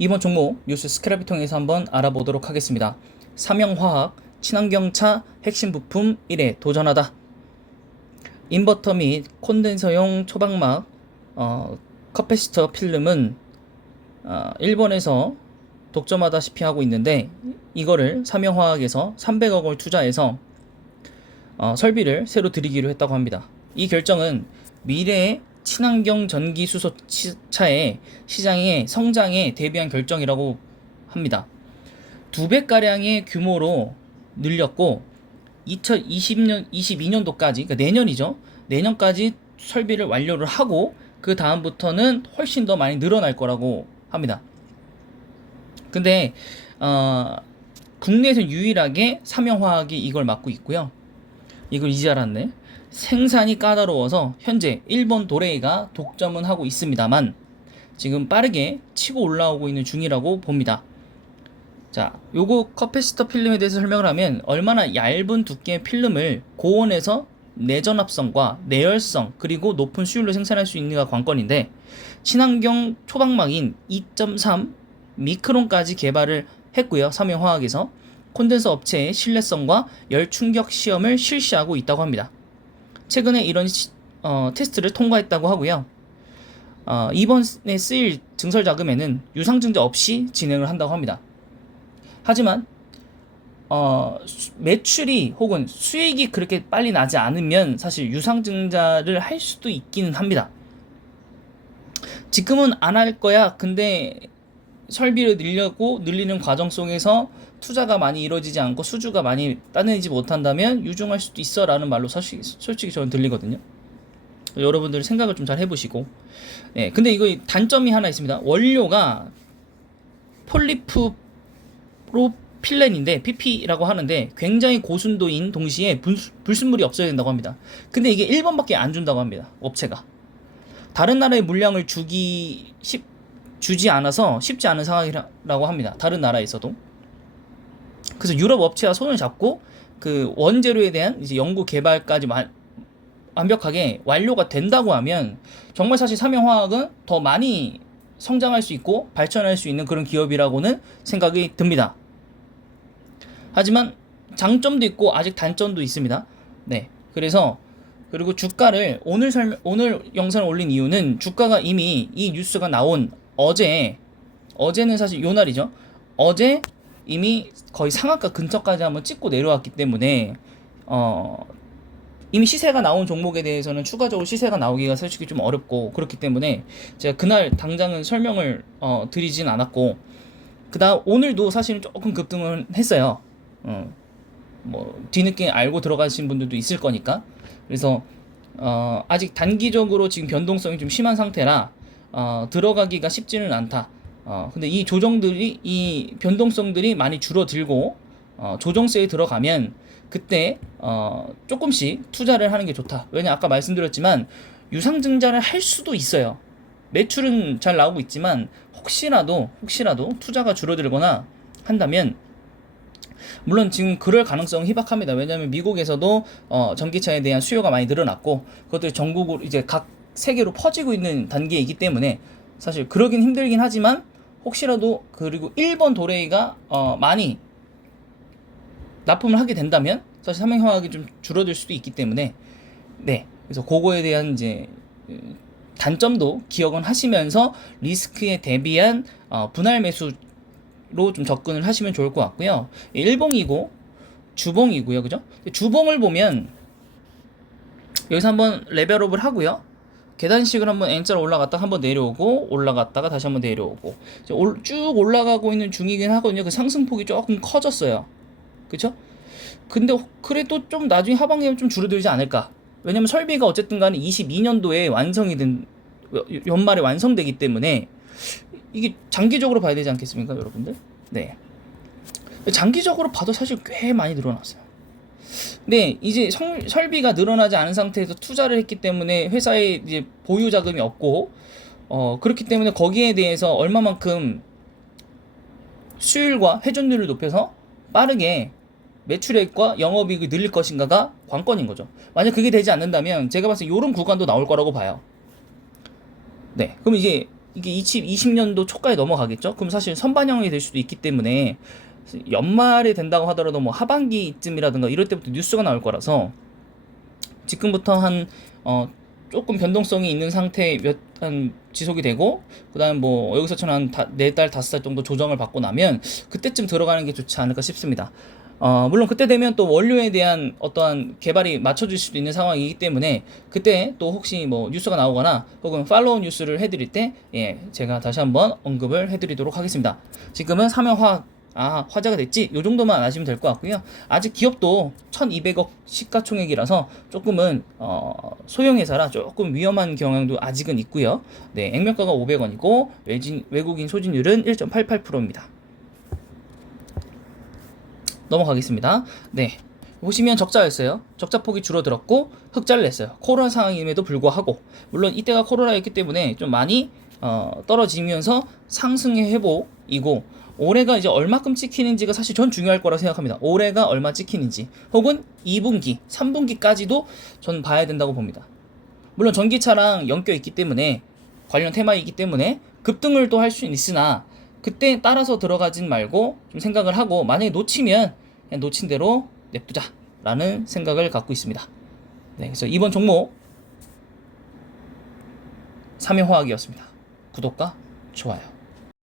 이번 종목 뉴스 스크랩을 통해서 한번 알아보도록 하겠습니다. 삼영화학 친환경차 핵심 부품 1에 도전하다. 인버터 및 콘덴서용 초박막 커패시터 필름은 일본에서 독점하다시피 하고 있는데, 이거를 삼영화학에서 300억 원 투자해서 설비를 새로 들이기로 했다고 합니다. 이 결정은 미래의 친환경 전기 수소차의 시장의 성장에 대비한 결정이라고 합니다. 2배가량의 규모로 늘렸고 2022년도까지, 그러니까 내년이죠. 내년까지 설비를 완료를 하고 그 다음부터는 훨씬 더 많이 늘어날 거라고 합니다. 근데 국내에서 유일하게 삼영화학이 이걸 맡고 있고요. 이걸 이제 알았네. 생산이 까다로워서 현재 일본 도레이가 독점은 하고 있습니다만 지금 빠르게 치고 올라오고 있는 중이라고 봅니다. 자, 요거 커패시터 필름에 대해서 설명을 하면, 얼마나 얇은 두께의 필름을 고온에서 내전압성과 내열성 그리고 높은 수율로 생산할 수 있는가 관건인데, 친환경 초박막인 2.3 미크론까지 개발을 했고요. 삼영화학에서 콘덴서 업체의 신뢰성과 열 충격 시험을 실시하고 있다고 합니다. 최근에 이런 테스트를 통과했다고 하고요. 이번에 쓰일 증설 자금에는 유상증자 없이 진행을 한다고 합니다. 하지만 매출이 혹은 수익이 그렇게 빨리 나지 않으면 사실 유상증자를 할 수도 있기는 합니다. 지금은 안 할 거야. 근데 설비를 늘리는 과정 속에서 투자가 많이 이루어지지 않고 수주가 많이 따내지 못한다면 유증할 수도 있어 라는 말로 솔직히 저는 들리거든요. 여러분들 생각을 좀 잘 해보시고. 네, 근데 이거 단점이 하나 있습니다. 원료가 폴리프로필렌인데 PP라고 하는데 굉장히 고순도인 동시에 불순물이 없어야 된다고 합니다. 근데 이게 1번밖에 안 준다고 합니다. 업체가. 다른 나라의 물량을 주지 않아서 쉽지 않은 상황이라고 합니다. 다른 나라에서도. 그래서 유럽 업체와 손을 잡고 그 원재료에 대한 이제 연구 개발까지 완벽하게 완료가 된다고 하면 정말 사실 삼영화학은 더 많이 성장할 수 있고 발전할 수 있는 그런 기업이라고는 생각이 듭니다. 하지만 장점도 있고 아직 단점도 있습니다. 네, 그리고 주가를 오늘 영상을 올린 이유는, 주가가 이미 이 뉴스가 나온 어제는 사실 요 날이죠. 어제 이미 거의 상한가 근처까지 한번 찍고 내려왔기 때문에 이미 시세가 나온 종목에 대해서는 추가적으로 시세가 나오기가 솔직히 좀 어렵고, 그렇기 때문에 제가 그날 당장은 설명을 드리진 않았고, 그다음 오늘도 사실은 조금 급등을 했어요. 뭐 뒤늦게 알고 들어가신 분들도 있을 거니까. 그래서 아직 단기적으로 지금 변동성이 좀 심한 상태라 들어가기가 쉽지는 않다. 근데 이 변동성들이 많이 줄어들고 조정세에 들어가면 그때 조금씩 투자를 하는 게 좋다. 왜냐, 아까 말씀드렸지만 유상증자를 할 수도 있어요. 매출은 잘 나오고 있지만 혹시라도 투자가 줄어들거나 한다면, 물론 지금 그럴 가능성은 희박합니다. 왜냐하면 미국에서도 전기차에 대한 수요가 많이 늘어났고 그것들이 전국으로 이제 각 세계로 퍼지고 있는 단계이기 때문에 사실 그러긴 힘들긴 하지만, 혹시라도, 그리고 일본 도레이가 많이 납품을 하게 된다면 사실 삼영화학이 좀 줄어들 수도 있기 때문에, 네, 그래서 그거에 대한 이제 단점도 기억은 하시면서 리스크에 대비한 분할 매수로 좀 접근을 하시면 좋을 것 같고요. 일봉이고 주봉이고요, 그죠? 주봉을 보면 여기서 한번 레벨업을 하고요. 계단식을 한번 N자로 올라갔다가 한번 내려오고, 올라갔다가 다시 한번 내려오고, 쭉 올라가고 있는 중이긴 하거든요. 그 상승폭이 조금 커졌어요. 그쵸? 근데 그래도 좀 나중에 하반기에 좀 줄어들지 않을까? 왜냐면 설비가 어쨌든 간에 22년도에 연말에 완성되기 때문에 이게 장기적으로 봐야 되지 않겠습니까, 여러분들? 네. 장기적으로 봐도 사실 꽤 많이 늘어났어요. 네, 이제 설비가 늘어나지 않은 상태에서 투자를 했기 때문에 회사에 이제 보유 자금이 없고, 그렇기 때문에 거기에 대해서 얼마만큼 수율과 회전율을 높여서 빠르게 매출액과 영업이익을 늘릴 것인가가 관건인 거죠. 만약 그게 되지 않는다면 제가 봤을 때 이런 구간도 나올 거라고 봐요. 네, 그럼 이제 이게 2020년도 초까지 넘어가겠죠? 그럼 사실 선반영이 될 수도 있기 때문에 연말에 된다고 하더라도 뭐 하반기쯤이라든가 이럴 때부터 뉴스가 나올 거라서 지금부터 조금 변동성이 있는 상태에 한 지속이 되고, 그 다음 뭐 여기서처럼 한 4달 5달 정도 조정을 받고 나면 그때쯤 들어가는 게 좋지 않을까 싶습니다. 물론 그때 되면 또 원료에 대한 어떠한 개발이 맞춰질 수도 있는 상황이기 때문에 그때 또 혹시 뭐 뉴스가 나오거나 혹은 팔로우 뉴스를 해드릴 때 제가 다시 한번 언급을 해드리도록 하겠습니다. 지금은 삼형화학 화제가 됐지? 요 정도만 아시면 될 것 같고요. 아직 기업도 1200억 시가총액이라서 조금은 소형 회사라 조금 위험한 경향도 아직은 있고요. 네, 액면가가 500원이고 외국인 소진율은 1.88%입니다. 넘어가겠습니다. 네. 보시면 적자였어요. 적자폭이 줄어들었고 흑자를 냈어요. 코로나 상황임에도 불구하고, 물론 이때가 코로나였기 때문에 좀 많이 떨어지면서 상승의 회복이고, 올해가 이제 얼마큼 찍히는지가 사실 전 중요할 거라 생각합니다. 올해가 얼마 찍히는지, 혹은 2분기, 3분기까지도 전 봐야 된다고 봅니다. 물론 전기차랑 엮여 있기 때문에, 관련 테마이기 때문에 급등을 또 할 수 있으나 그때 따라서 들어가진 말고 좀 생각을 하고, 만약에 놓치면 그냥 놓친 대로 냅두자 라는 생각을 갖고 있습니다. 네, 그래서 이번 종목 삼형화학이었습니다. 구독과 좋아요.